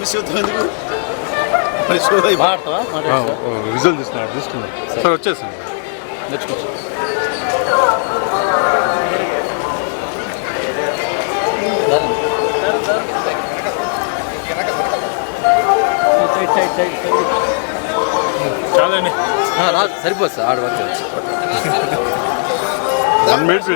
Miss అవుతుంది result తీసుకున్నాడు sir వచ్చేసింది చాలండి సరిపోదు సార్ ఆడ వచ్చి 1 minute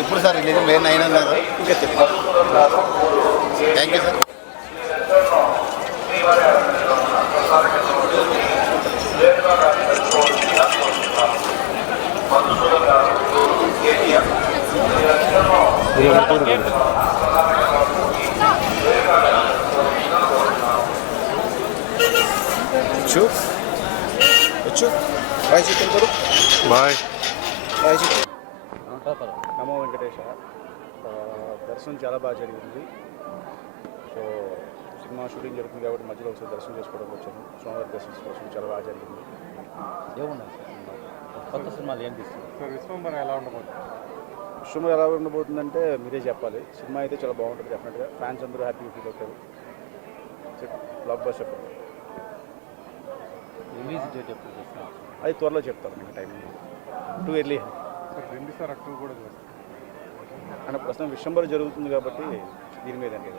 ఎప్పుడు సార్ రిలీజ్ మే 9 అన్నారు ఇంకా తెలియదు థ్యాంక్ యూ సార్ బాయ్ చెప్పారు బాయ్ నమో వెంకటేశ. దర్శనం చాలా బాగా జరిగింది. సో సినిమా షూటింగ్ జరుగుతుంది కాబట్టి మధ్యలో ఒకసారి దర్శనం చేసుకోవడానికి వచ్చాను. సోమవారం దర్శనం కోసం చాలా బాగా జరిగింది. ఏమున్నాయి కొత్త సినిమాలు ఏం తీస్తుంది విశ్వంబర ఎలా ఉండబోతుందంటే మీరే చెప్పాలి. సినిమా అయితే చాలా బాగుంటుంది డెఫినెట్గా. ఫ్యాన్స్ అందరూ హ్యాపీగా ఫీల్ అవుతారు. బ్లాక్ బస్టర్ రిలీజ్ డేట్ ఎప్పుడు అది త్వరలో చెప్తాను మీకు time too early sir October కూడా అంటే ప్రస్తుతం విశ్వంబర జరుగుతుంది కాబట్టి దీని మీద అంటే